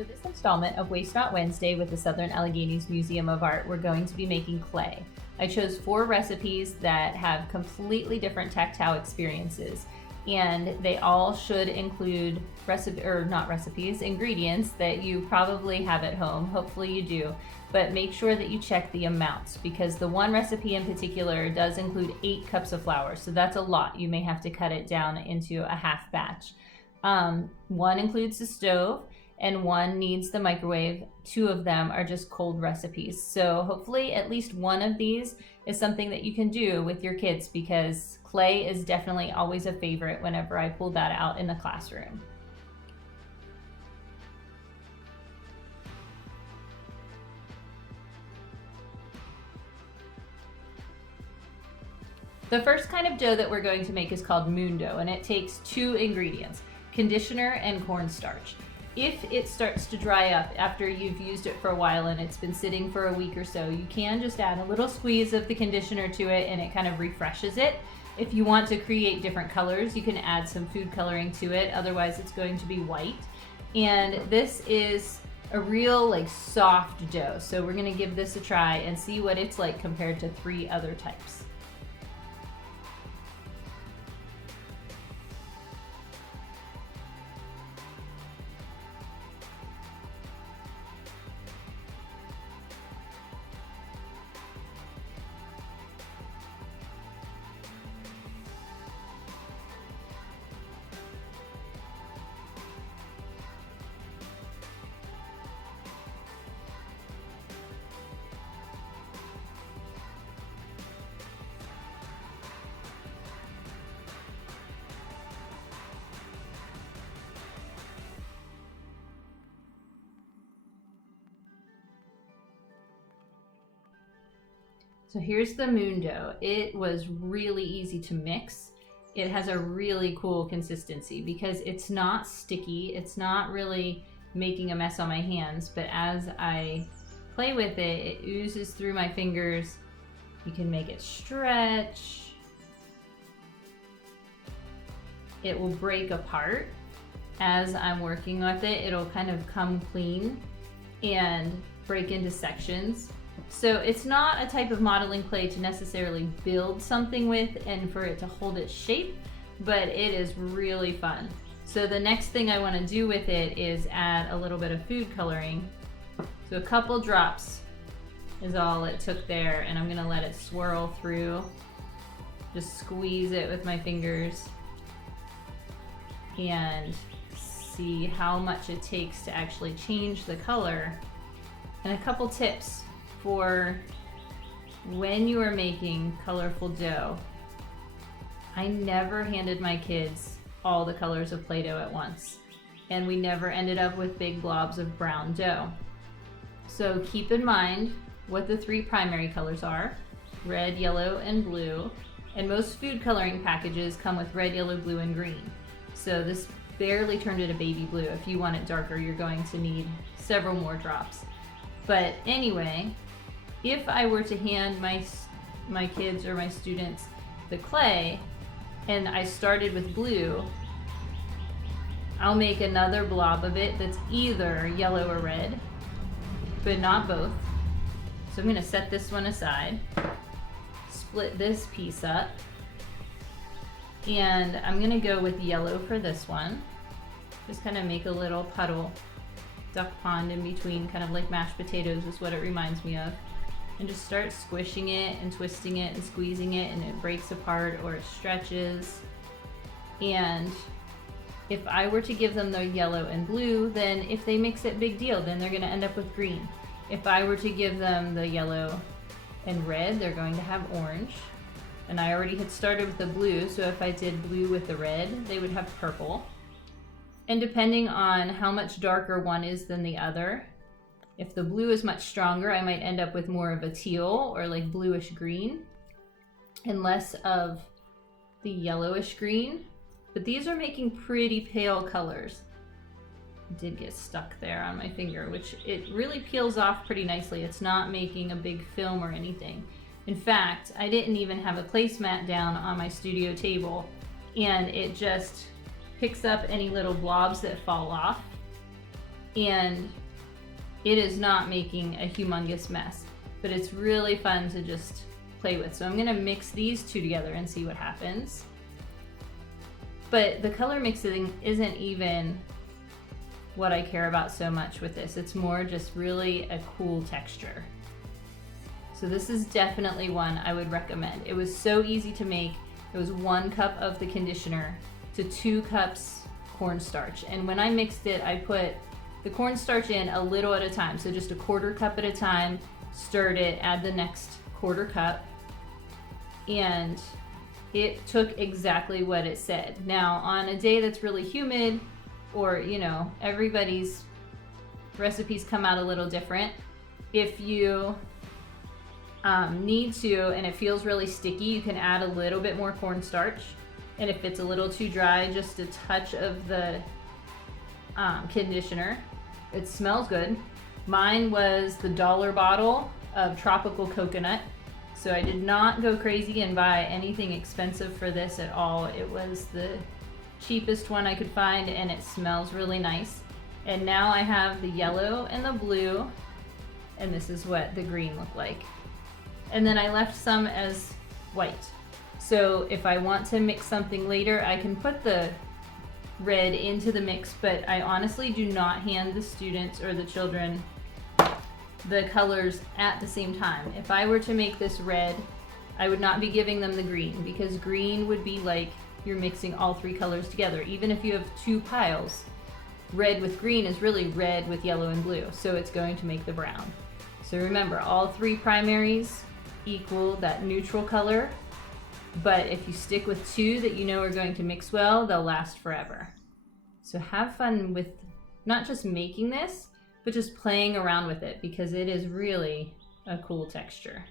For this installment of Waste Not Wednesday with the Southern Alleghenies Museum of Art, we're going to be making clay. I chose 4 recipes that have completely different tactile experiences, and they all should include ingredients that you probably have at home. Hopefully you do, but make sure that you check the amounts, because the one recipe in particular does include 8 cups of flour, so that's a lot. You may have to cut it down into a half batch. One includes the stove, and one needs the microwave. 2 of them are just cold recipes. So hopefully at least one of these is something that you can do with your kids, because clay is definitely always a favorite whenever I pull that out in the classroom. The first kind of dough that we're going to make is called moon dough, and it takes 2 ingredients, conditioner and cornstarch. If it starts to dry up after you've used it for a while and it's been sitting for a week or so, you can just add a little squeeze of the conditioner to it and it kind of refreshes it. If you want to create different colors, you can add some food coloring to it, otherwise it's going to be white. And this is a real soft dough, so we're gonna give this a try and see what it's like compared to 3 other types. So here's the moon dough. It was really easy to mix. It has a really cool consistency because it's not sticky. It's not really making a mess on my hands, but as I play with it, it oozes through my fingers. You can make it stretch. It will break apart as I'm working with it. It'll kind of come clean and break into sections. So it's not a type of modeling clay to necessarily build something with and for it to hold its shape, but it is really fun. So the next thing I want to do with it is add a little bit of food coloring. So a couple drops is all it took there, and I'm going to let it swirl through. Just squeeze it with my fingers and see how much it takes to actually change the color. And a couple tips for when you are making colorful dough. I never handed my kids all the colors of Play-Doh at once, and we never ended up with big blobs of brown dough. So keep in mind what the 3 primary colors are: red, yellow, and blue. And most food coloring packages come with red, yellow, blue, and green. So this barely turned it a baby blue. If you want it darker, you're going to need several more drops. But anyway, if I were to hand my kids or my students the clay and I started with blue, I'll make another blob of it that's either yellow or red, but not both. So I'm going to set this one aside, split this piece up, and I'm going to go with yellow for this one. Just kind of make a little puddle, duck pond in between, kind of like mashed potatoes is what it reminds me of. And just start squishing it and twisting it and squeezing it, and it breaks apart or it stretches. And if I were to give them the yellow and blue, then if they mix it, big deal, then they're going to end up with green. If I were to give them the yellow and red, they're going to have orange. And I already had started with the blue, so if I did blue with the red, they would have purple. And depending on how much darker one is than the other, if the blue is much stronger, I might end up with more of a teal or like bluish green and less of the yellowish green. But these are making pretty pale colors. It did get stuck there on my finger, which it really peels off pretty nicely. It's not making a big film or anything. In fact, I didn't even have a placemat down on my studio table, and it just picks up any little blobs that fall off and it is not making a humongous mess, but it's really fun to just play with. So I'm gonna mix these two together and see what happens. But the color mixing isn't even what I care about so much with this. It's more just really a cool texture. So this is definitely one I would recommend. It was so easy to make. It was 1 cup of the conditioner to 2 cups cornstarch. And when I mixed it, I put the cornstarch in a little at a time. So just a 1/4 cup at a time, stirred it, add the next 1/4 cup. And it took exactly what it said. Now, on a day that's really humid, or everybody's recipes come out a little different. If you need to, and it feels really sticky, you can add a little bit more cornstarch. And if it's a little too dry, just a touch of the conditioner. It smells good. Mine was the $1 bottle of tropical coconut. So I did not go crazy and buy anything expensive for this at all. It was the cheapest one I could find, and it smells really nice. And now I have the yellow and the blue, and this is what the green looked like. And then I left some as white. So if I want to mix something later, I can put the red into the mix, but I honestly do not hand the students or the children the colors at the same time. If I were to make this red, I would not be giving them the green, because green would be like you're mixing all 3 colors together. Even if you have 2 piles, red with green is really red with yellow and blue, so it's going to make the brown. So remember, all 3 primaries equal that neutral color, but if you stick with 2 that you know are going to mix well, they'll last forever. So have fun with not just making this, but just playing around with it, because it is really a cool texture.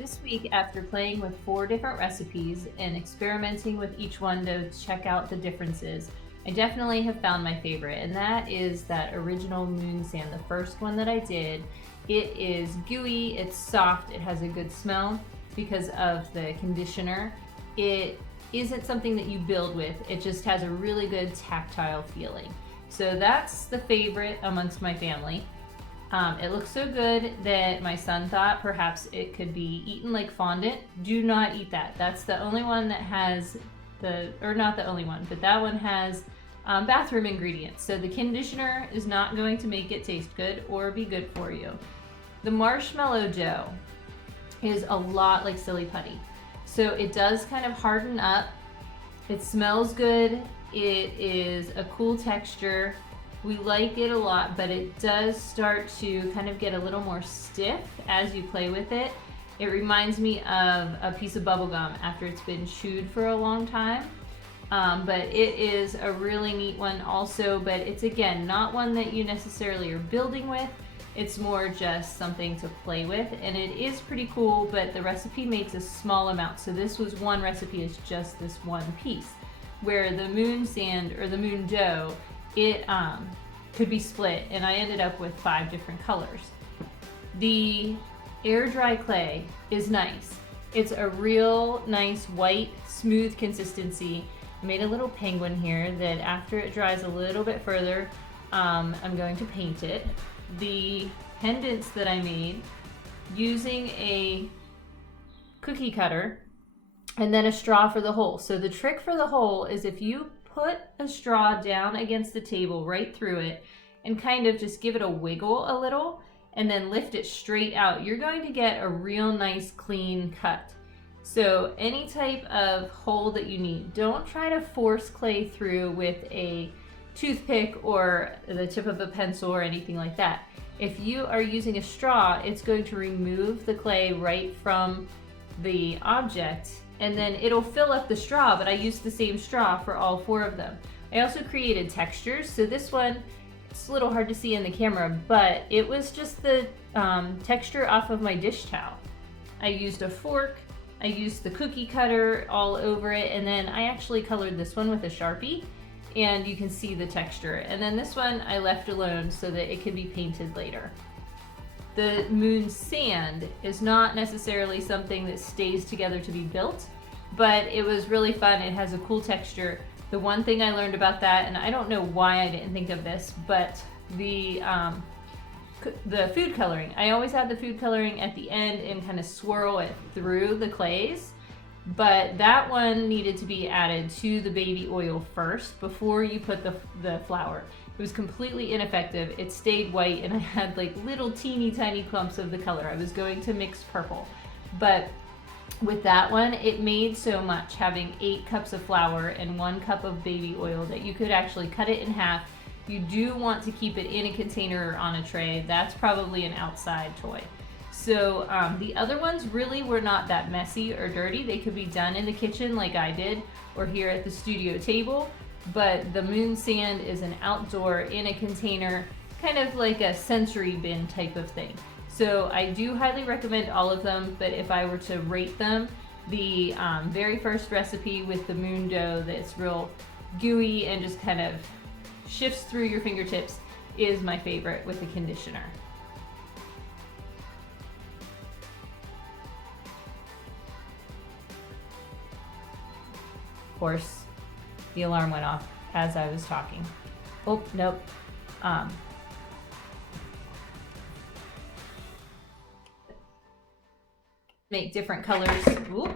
This week, after playing with 4 different recipes and experimenting with each one to check out the differences, I definitely have found my favorite, and that is that original moon sand, the first one that I did. It is gooey, it's soft, it has a good smell because of the conditioner. It isn't something that you build with, it just has a really good tactile feeling. So that's the favorite amongst my family. It looks so good that my son thought perhaps it could be eaten like fondant. Do not eat that. That's the only one that has or not the only one, but that one has bathroom ingredients. So the conditioner is not going to make it taste good or be good for you. The marshmallow dough is a lot like silly putty. So it does kind of harden up. It smells good. It is a cool texture. We like it a lot, but it does start to kind of get a little more stiff as you play with it. It reminds me of a piece of bubble gum after it's been chewed for a long time. But it is a really neat one also, but it's again not one that you necessarily are building with. It's more just something to play with, and it is pretty cool, but the recipe makes a small amount. So this was one recipe, is just this one piece, where the moon sand or the moon dough, it could be split, and I ended up with 5 different colors. The air dry clay is nice. It's a real nice white, smooth consistency. I made a little penguin here that after it dries a little bit further, I'm going to paint it. The pendants that I made using a cookie cutter and then a straw for the hole. So the trick for the hole is if you put a straw down against the table right through it and kind of just give it a wiggle a little and then lift it straight out, you're going to get a real nice clean cut. So any type of hole that you need, don't try to force clay through with a toothpick or the tip of a pencil or anything like that. If you are using a straw, it's going to remove the clay right from the object, and then it'll fill up the straw, but I used the same straw for all 4 of them. I also created textures. So this one, it's a little hard to see in the camera, but it was just the texture off of my dish towel. I used a fork, I used the cookie cutter all over it, and then I actually colored this one with a Sharpie, and you can see the texture. And then this one I left alone so that it could be painted later. The moon sand is not necessarily something that stays together to be built, but it was really fun. It has a cool texture. The one thing I learned about that, and I don't know why I didn't think of this, but the food coloring. I always had the food coloring at the end and kind of swirl it through the clays, but that one needed to be added to the baby oil first before you put the flour. It was completely ineffective. It stayed white and I had like little teeny tiny clumps of the color. I was going to mix purple, but with that one, it made so much, having 8 cups of flour and 1 cup of baby oil, that you could actually cut it in half. You do want to keep it in a container or on a tray. That's probably an outside toy. So the other ones really were not that messy or dirty. They could be done in the kitchen like I did, or here at the studio table. But the moon sand is an outdoor, in a container, kind of like a sensory bin type of thing. So I do highly recommend all of them, but if I were to rate them, the very first recipe with the moon dough that's real gooey and just kind of shifts through your fingertips is my favorite with the conditioner. Of course, the alarm went off as I was talking. Oh, nope. Make different colors. Ooh.